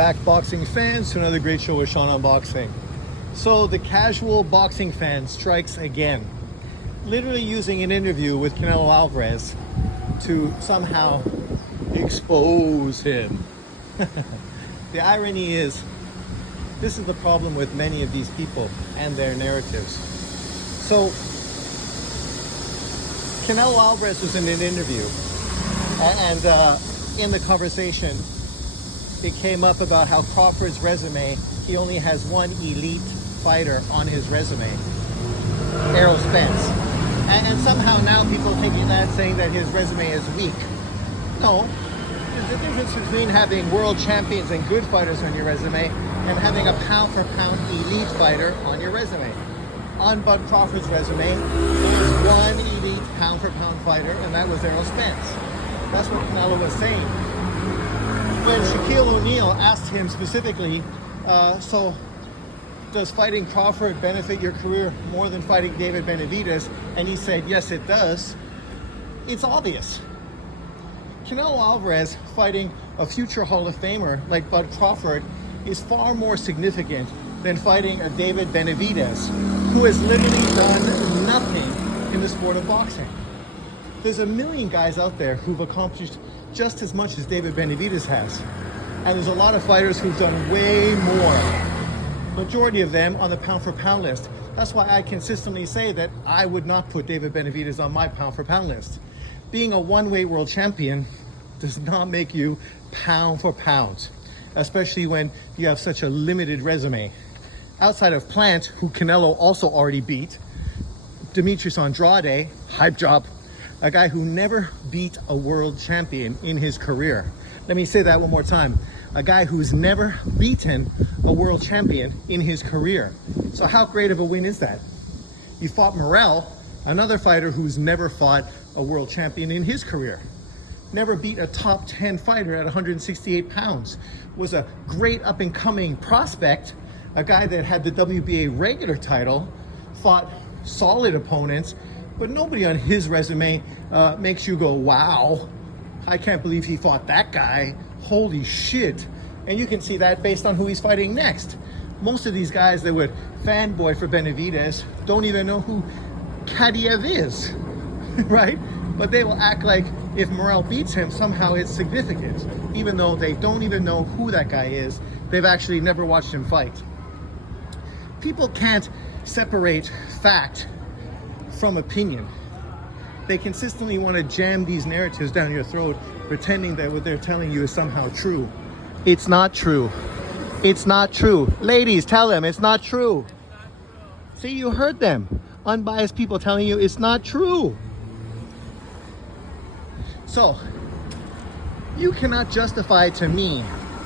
back, boxing fans, to another great show with Sean on Boxing. So the casual boxing fan strikes again, literally using an interview with Canelo Alvarez to somehow expose him. The irony is, this is the problem with many of these people and their narratives. So Canelo Alvarez was in an interview, and in the conversation it came up about how Crawford's resume, he only has one elite fighter on his resume, Errol Spence. And somehow now people thinking that, saying that his resume is weak. No, there's a difference between having world champions and good fighters on your resume and having a pound for pound elite fighter on your resume. On Bud Crawford's resume, there's one elite pound for pound fighter, and that was Errol Spence. That's what Canelo was saying. When Shaquille O'Neal asked him specifically, so does fighting Crawford benefit your career more than fighting David Benavidez? And he said, yes, it does. It's obvious. Canelo Alvarez fighting a future Hall of Famer like Bud Crawford is far more significant than fighting a David Benavidez, who has literally done nothing in the sport of boxing. There's a million guys out there who've accomplished just as much as David Benavidez has. And there's a lot of fighters who've done way more. Majority of them on the pound for pound list. That's why I consistently say that I would not put David Benavidez on my pound for pound list. Being a one-weight world champion does not make you pound for pound, especially when you have such a limited resume. Outside of Plant, who Canelo also already beat, Demetrius Andrade, hype job, a guy who never beat a world champion in his career. Let me say that one more time. A guy who's never beaten a world champion in his career. So how great of a win is that? You fought Morrell, another fighter who's never fought a world champion in his career. Never beat a top 10 fighter at 168 pounds. Was a great up and coming prospect, a guy that had the WBA regular title, fought solid opponents, but nobody on his resume makes you go, wow, I can't believe he fought that guy. Holy shit. And you can see that based on who he's fighting next. Most of these guys that would fanboy for Benavidez don't even know who Kadiev is, right? But they will act like if Morrell beats him, somehow it's significant, even though they don't even know who that guy is. They've actually never watched him fight. People can't separate fact from opinion. They consistently want to jam these narratives down your throat, pretending that what they're telling you is somehow true. It's not true. It's not true. Ladies, tell them it's not true. See, you heard them. Unbiased people telling you it's not true. So, you cannot justify to me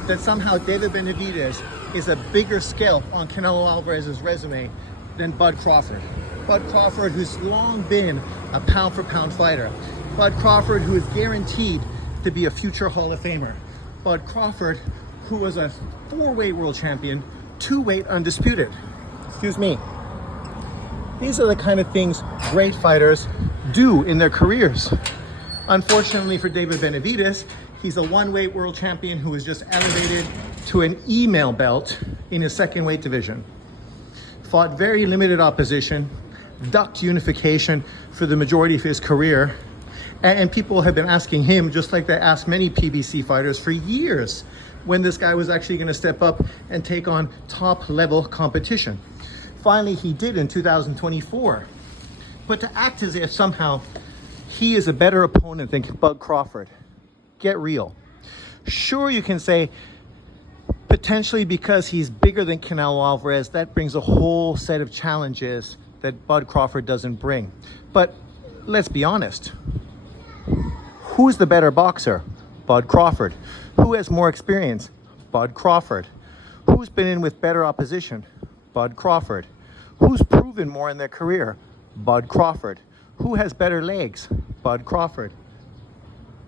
that somehow David Benavidez is a bigger scalp on Canelo Alvarez's resume than Bud Crawford. Bud Crawford, who's long been a pound for pound fighter. Bud Crawford, who is guaranteed to be a future Hall of Famer. Bud Crawford, who was a 4-weight world champion, 2-weight undisputed. Excuse me. These are the kind of things great fighters do in their careers. Unfortunately for David Benavidez, he's a 1-weight world champion who was just elevated to an email belt in his 2nd weight division. Fought very limited opposition, ducked unification for the majority of his career, and people have been asking him, just like they asked many PBC fighters for years, when this guy was actually going to step up and take on top level competition. Finally, he did in 2024. But to act as if somehow he is a better opponent than Bud Crawford, get real. Sure, you can say potentially because he's bigger than Canelo Alvarez, that brings a whole set of challenges that Bud Crawford doesn't bring. But let's be honest. Who's the better boxer? Bud Crawford. Who has more experience? Bud Crawford. Who's been in with better opposition? Bud Crawford. Who's proven more in their career? Bud Crawford. Who has better legs? Bud Crawford.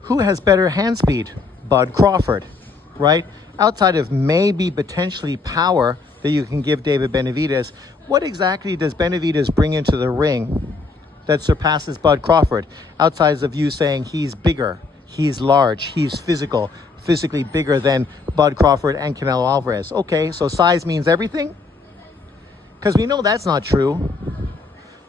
Who has better hand speed? Bud Crawford, right? Outside of maybe potentially power that you can give David Benavidez, what exactly does Benavidez bring into the ring that surpasses Bud Crawford, outside of you saying he's bigger, he's large, he's physically bigger than Bud Crawford and Canelo Alvarez. Okay, so size means everything? Because we know that's not true.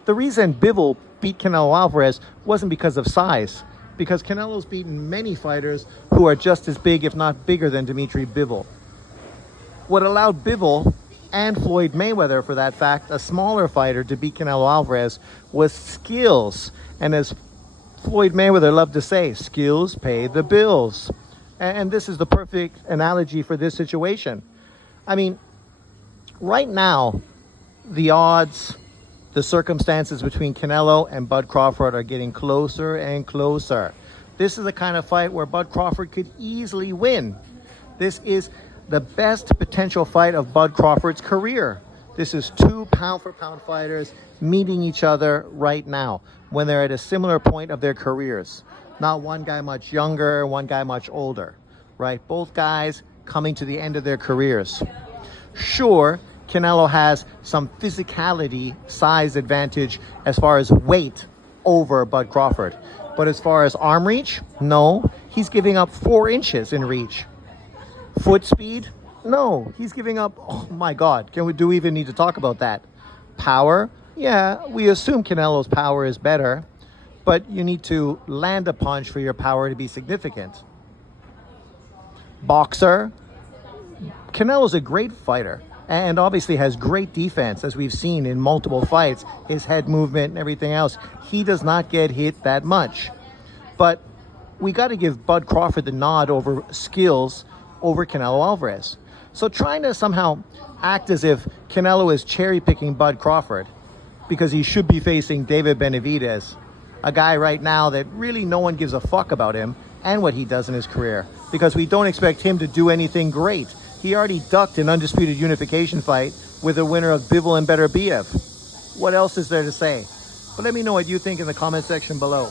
The reason Bivol beat Canelo Alvarez wasn't because of size, because Canelo's beaten many fighters who are just as big, if not bigger, than Dimitri Bivol. What allowed Bivol and Floyd Mayweather, for that fact, a smaller fighter, to beat Canelo Alvarez was skills. And as Floyd Mayweather loved to say, skills pay the bills. And this is the perfect analogy for this situation. I mean, right now, the odds, the circumstances between Canelo and Bud Crawford are getting closer and closer. This is the kind of fight where Bud Crawford could easily win. This is the best potential fight of Bud Crawford's career. This is two pound-for-pound fighters meeting each other right now when they're at a similar point of their careers. Not one guy much younger, one guy much older, right? Both guys coming to the end of their careers. Sure, Canelo has some physicality, size advantage as far as weight over Bud Crawford. But as far as arm reach, no. He's giving up 4 inches in reach. Foot speed, no. He's giving up, oh my God, do we even need to talk about that? Power, yeah, we assume Canelo's power is better, but you need to land a punch for your power to be significant. Boxer, Canelo's a great fighter and obviously has great defense, as we've seen in multiple fights. His head movement and everything else, he does not get hit that much. But we got to give Bud Crawford the nod over skills over Canelo Alvarez. So trying to somehow act as if Canelo is cherry-picking Bud Crawford because he should be facing David Benavidez, a guy right now that really no one gives a fuck about him and what he does in his career, because we don't expect him to do anything great. He already ducked an undisputed unification fight with a winner of Bivol and Beterbiev. What else is there to say? But let me know what you think in the comment section below.